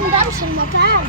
نمشي المكان.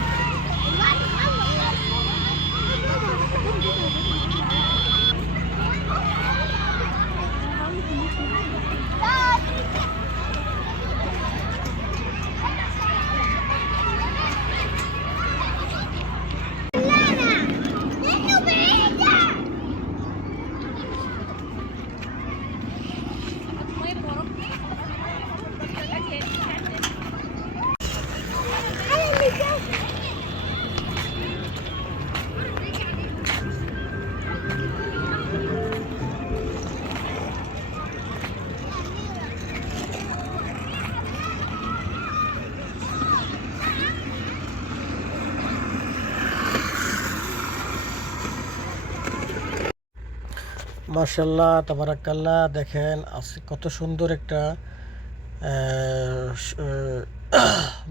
মাশাআল্লাহ তাবারাকাল্লাহ, দেখেন আজকে কত সুন্দর একটা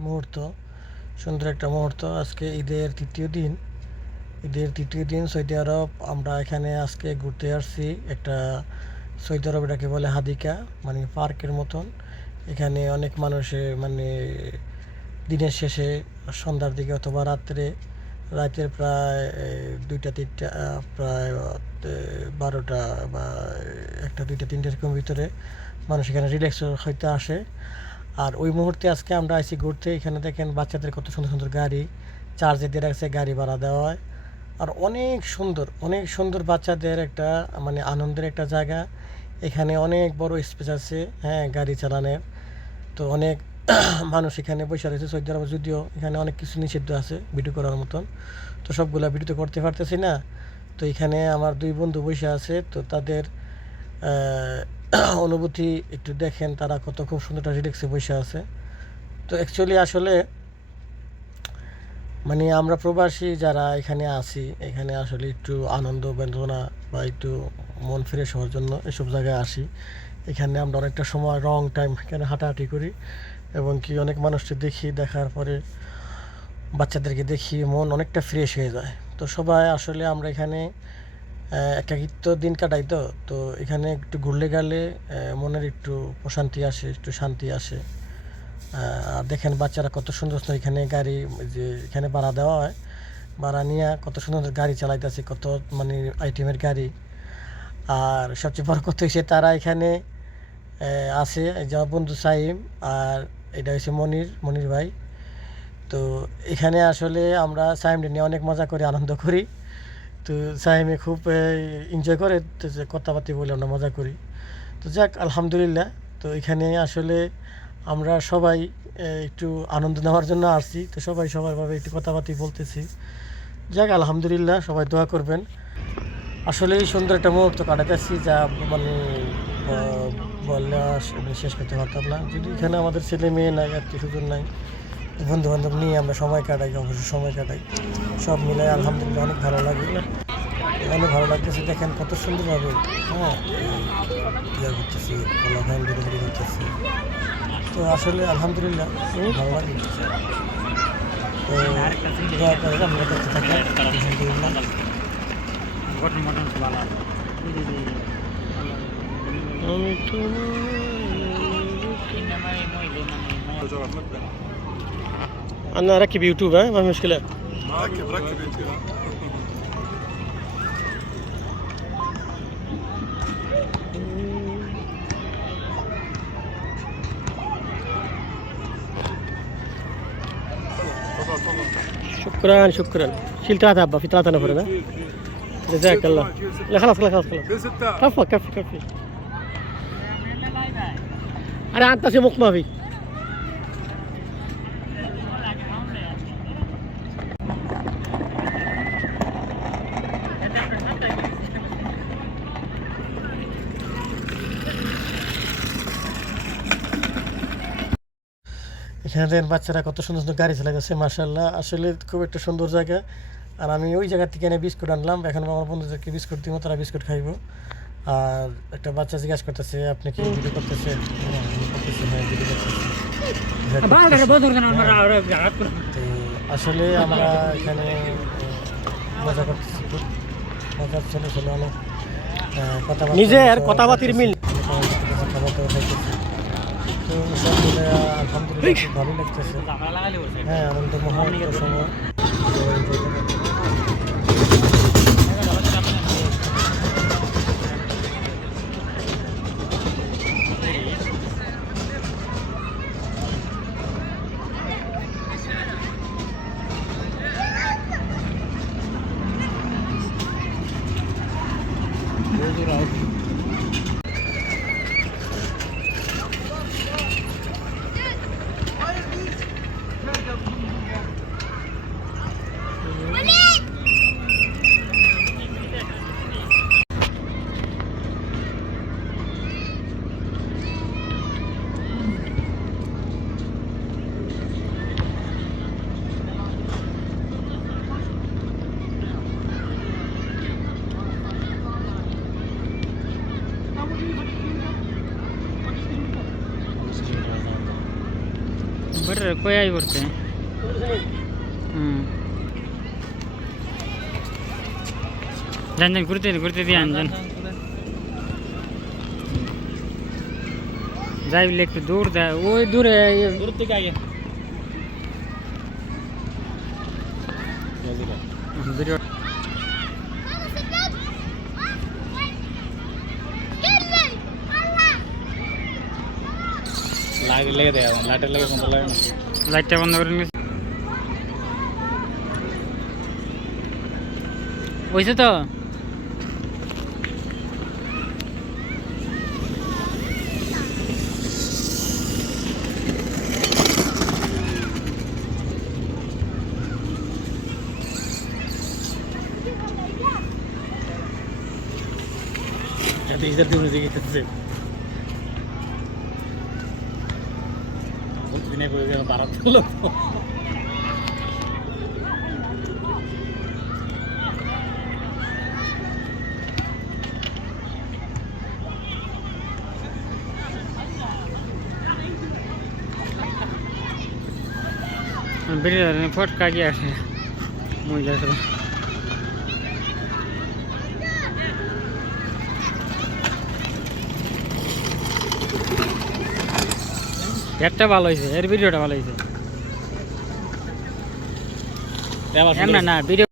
মুহূর্ত, সুন্দর একটা মুহূর্ত। আজকে ঈদের তৃতীয় দিন সৌদি আরব। আমরা এখানে আজকে ঘুরতে আসছি। একটা সৌদি আরব এটাকে বলে হাদিকা, মানে পার্কের মতন। এখানে অনেক মানুষে মানে দিনের শেষে সন্ধ্যার দিকে অথবা রাতের প্রায় 2টা 3টা, প্রায় 12টা বা 1টা 2টা 3টা এরকম ভিতরে মানুষ এখানে রিল্যাক্স হইতে আসে। আর ওই মুহূর্তে আজকে আমরা আইসি ঘুরতে। এখানে দেখেন বাচ্চাদের কত সুন্দর সুন্দর গাড়ি চার্জে দিয়ে রাখছে, গাড়ি ভাড়া দেওয়া হয়। আর অনেক সুন্দর বাচ্চাদের একটা মানে আনন্দের একটা জায়গা। এখানে অনেক বড় স্পেস আছে, হ্যাঁ, গাড়ি চালানোর। তো অনেক মানুষ এখানে বসে রয়েছে। সৌদি আরবে যদিও এখানে অনেক কিছু নিষিদ্ধ আছে ভিডিও করার মতন, তো সবগুলা ভিডিও তো করতে পারতেছি না। তো এখানে আমার 2 বন্ধু বসে আছে, তো তাদের অনুভূতি একটু দেখেন, তারা কত খুব সুন্দর রিল্যাক্সে বসে আছে। তো অ্যাকচুয়ালি আসলে মানে আমরা প্রবাসী যারা এখানে আছি, এখানে আসলে একটু আনন্দ বেদনা বা একটু মন ফ্রেশ হওয়ার জন্য এসব জায়গায় আসি। এখানে আমরা অনেকটা সময় টাইম এখানে হাঁটাহাঁটি করি, এবং কি অনেক মানুষকে দেখি, দেখার পরে বাচ্চাদেরকে দেখি, মন অনেকটা ফ্রেশ হয়ে যায়। তো সবাই আসলে আমরা এখানে একাকিত্ব দিন কাটাই। তো এখানে একটু ঘুরলে গেলে মনের একটু প্রশান্তি আসে, একটু শান্তি আসে। আর দেখেন বাচ্চারা কত সুন্দর সুন্দর এখানে গাড়ি, যে এখানে ভাড়া দেওয়া হয়, ভাড়া নিয়ে কত সুন্দর সুন্দর গাড়ি চালাইতেছে, কত মানে আইটেমের গাড়ি। আর সবচেয়ে বড় কথা হচ্ছে তারা এখানে আছে, যে আমার বন্ধু সাইম, আর এটা হচ্ছে মনির ভাই। তো এখানে আসলে আমরা সাইমকে নিয়ে অনেক মজা করি, আনন্দ করি। তো সাইমে খুব এনজয় করে, তো যে কথাবার্তি বলে আমরা মজা করি। তো যাক, আলহামদুলিল্লাহ। তো এখানে আসলে আমরা সবাই একটু আনন্দ নেওয়ার জন্য আসছি। তো সবাই সবারভাবে একটু কথাবার্তি বলতেছি। যাক, আলহামদুলিল্লাহ, সবাই দোয়া করবেন। আসলে এই সুন্দর একটা মুহূর্ত কাটাতেছি, যা মানে বললে শেষ করতে পারতাম না। যদি এখানে আমাদের ছেলে মেয়ে নাই, আত্মীয় স্বজন নাই, বন্ধু বান্ধব নিয়ে আমরা সময় কাটাই, অবশ্যই সময় কাটাই। সব মিলাই আলহামদুলিল্লাহ অনেক ভালো লাগে, অনেক ভালো লাগতেছে। দেখেন কত সুন্দরভাবে, হ্যাঁ, ইয়ে করতেছি, ফ্যান ডেলিভারি করতেছি। তো আসলে আলহামদুলিল্লাহ ভালো লাগে। তো দোয়া করে আমরা করতে থাকি, আলহামদুলিল্লাহ। أنا أركب يوتيوب، ما في مشكلة. ركب يوتيوب. شكرا. شيل 3 حبة، في 3 نفر هنا. جزاك الله. لا خلاص. كفي. أنا عن تاسي مقما في. এখানে দেখেন বাচ্চারা কত সুন্দর সুন্দর গাড়ি চালাইতেছে, মাশাআল্লাহ। আসলে খুব একটা সুন্দর জায়গা। আর আমি ওই জায়গা থেকে এনে বিস্কুট আনলাম, এখন আমার বন্ধুদেরকে বিস্কুট দিব, তারা বিস্কুট খাইব। আর একটা বাচ্চা জিজ্ঞাসা করতেছে, আপনি কি ভিডিও করতেছেন? আসলে আমরা এখানে মজা করতেছি, খুব মজার ছেলে অনেক কথাবার্তা, নিজের কথাবার্তির মিল, খাবার দাবার খাইতেছি। তো তো সব মিলে আলহামদুলিল্লাহ খুব ভালো লাগতেছে। হ্যাঁ, আনন্দময় একটা সময়। তো এই জায়গাটা ಬರ್ರಿ ಕೊಯ್ಯಾಗಿ ಬರ್ತೆ ಜಾನ್ ঘুরতে আনজান যাই বলে একটু দূর দেয় ওই দূরে দূর থেকে আগে ভিডিও লেগে দেয় লাইটের লেগে বন্ধ লাগে না লাইটটা বন্ধ করে নিস ওইছে তো এত ইজার দিয়ে উঠে গেছে দিনে করে গেল বারাত হলো বেরিয়ে ফটকা গিয়ে আসে মহিলা সব একটা ভালো হয়েছে এর ভিডিওটা ভালো হয়েছে এবার না ভিডিও